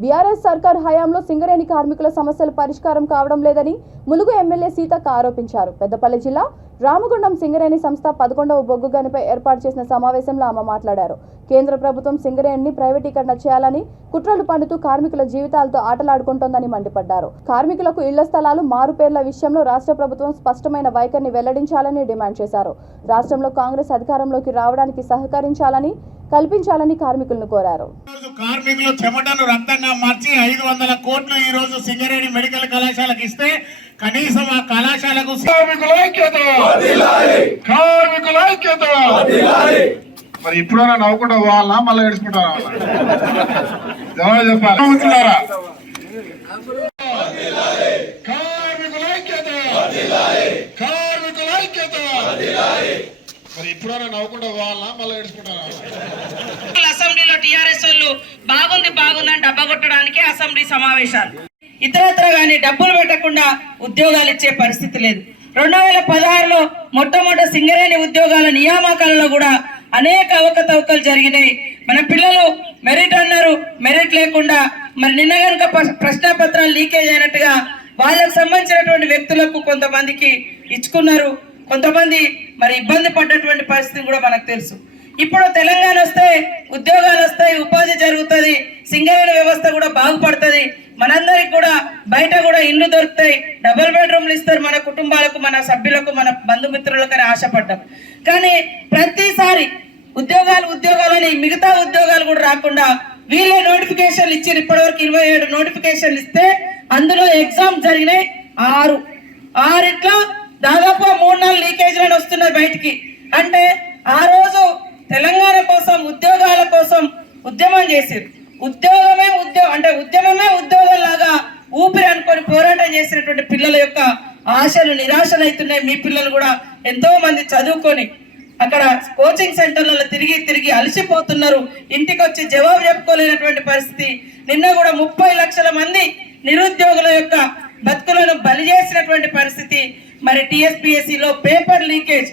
BRS సర్కార్ హయాంలో సింగరేణి కార్మికుల సమస్యలు పరిష్కారం కావడం లేదని ములుగు ఎమ్మెల్యే సీతక్క ఆరోపించారు. పెద్దపల్లి జిల్లా రామగుండం సింగరేణి సంస్థ 11వ బొగ్గు గనిపై ఏర్పాటు చేసిన సమావేశంలో ఆమె మాట్లాడారు. కేంద్ర ప్రభుత్వం సింగరేణిని ప్రైవేటీకరణ చేయాలని కుట్రలు పన్నుతూ కార్మికుల జీవితాలతో ఆటలాడుకుంటోందని మండిపడ్డారు. కార్మికులకు ఇళ్ల స్థలాలు మారుపేర్ల విషయంలో రాష్ట్ర ప్రభుత్వం స్పష్టమైన వైఖరిని వెల్లడించాలని డిమాండ్ చేశారు. రాష్ట్రంలో కాంగ్రెస్ అధికారంలోకి రావడానికి సహకరించాలని కల్పించాలని కార్మికులను కోరారు. కార్మికులు చెమటను రక్తంగా మార్చి 500 కోట్లు ఈ రోజు సింగరేణి మెడికల్ కళాశాలకు ఇస్తే కనీసం ఆ కళాశాలకు మరి ఇప్పుడైనా నవ్వుకుంటా పోవాలన్నా మళ్ళీ ఏడుచుకుంటారా? జవాబు చెప్పాలి. మరి ఇప్పుడైనా నవ్వుకుంటా పోవాలన్నా మళ్ళీ ఏడుచుకుంటారా? అసెంబ్లీలో టీఆర్ఎస్ వాళ్ళు బాగుందని డబ్బా కొట్టడానికి అసెంబ్లీ సమావేశాలు ఇతరత్ర గానీ డబ్బులు పెట్టకుండా ఉద్యోగాలు ఇచ్చే పరిస్థితి లేదు. 2016లో మొట్టమొదటి సింగరేణి ఉద్యోగాల నియామకాలలో కూడా అనేక అవకతవకలు జరిగినాయి. మన పిల్లలు మెరిట్ అన్నారు, మెరిట్ లేకుండా మరి నిన్న కనుక ప్రశ్నపత్రాలు లీకేజ్ అయినట్టుగా వాళ్ళకు సంబంధించినటువంటి వ్యక్తులకు కొంతమందికి ఇచ్చుకున్నారు. కొంతమంది మరి ఇబ్బంది పడ్డటువంటి పరిస్థితి కూడా మనకు తెలుసు. ఇప్పుడు తెలంగాణ వస్తే ఉద్యోగాలు వస్తాయి, ఉపాధి జరుగుతుంది, సింగరేణి వ్యవస్థ కూడా బాగుపడుతుంది, మనందరికి కూడా బయట కూడా ఇండ్లు దొరుకుతాయి, డబుల్ బెడ్రూమ్లు ఇస్తారు మన కుటుంబాలకు, మన సభ్యులకు, మన బంధుమిత్రులకని ఆశపడ్డాం. కానీ ప్రతిసారి ఉద్యోగాలని మిగతా ఉద్యోగాలు కూడా రాకుండా వీళ్ళే నోటిఫికేషన్లు ఇచ్చారు. ఇప్పటివరకు 27 నోటిఫికేషన్లు ఇస్తే అందులో ఎగ్జామ్ జరిగినాయి 6 దాదాపు 3-4 లీకేజ్లను వస్తున్నాయి బయటికి. అంటే ఆ రోజు తెలంగాణ కోసం ఉద్యోగాల కోసం ఉద్యమం చేశారు. ఉద్యమమే ఉద్యోగం లాగా ఊపిరి అనుకొని పోరాటం చేసినటువంటి పిల్లల యొక్క ఆశలు నిరాశలు అవుతున్నాయి. మీ పిల్లలు కూడా ఎంతో మంది చదువుకొని అక్కడ కోచింగ్ సెంటర్లలో తిరిగి అలసిపోతున్నారు. ఇంటికి వచ్చి జవాబు చెప్పుకోలేనటువంటి పరిస్థితి. నిన్న కూడా 30 లక్షల మంది నిరుద్యోగుల యొక్క బతుకులను బలి చేసినటువంటి పరిస్థితి. మరి టీఎస్పీఎస్సీలో పేపర్ లీకేజ్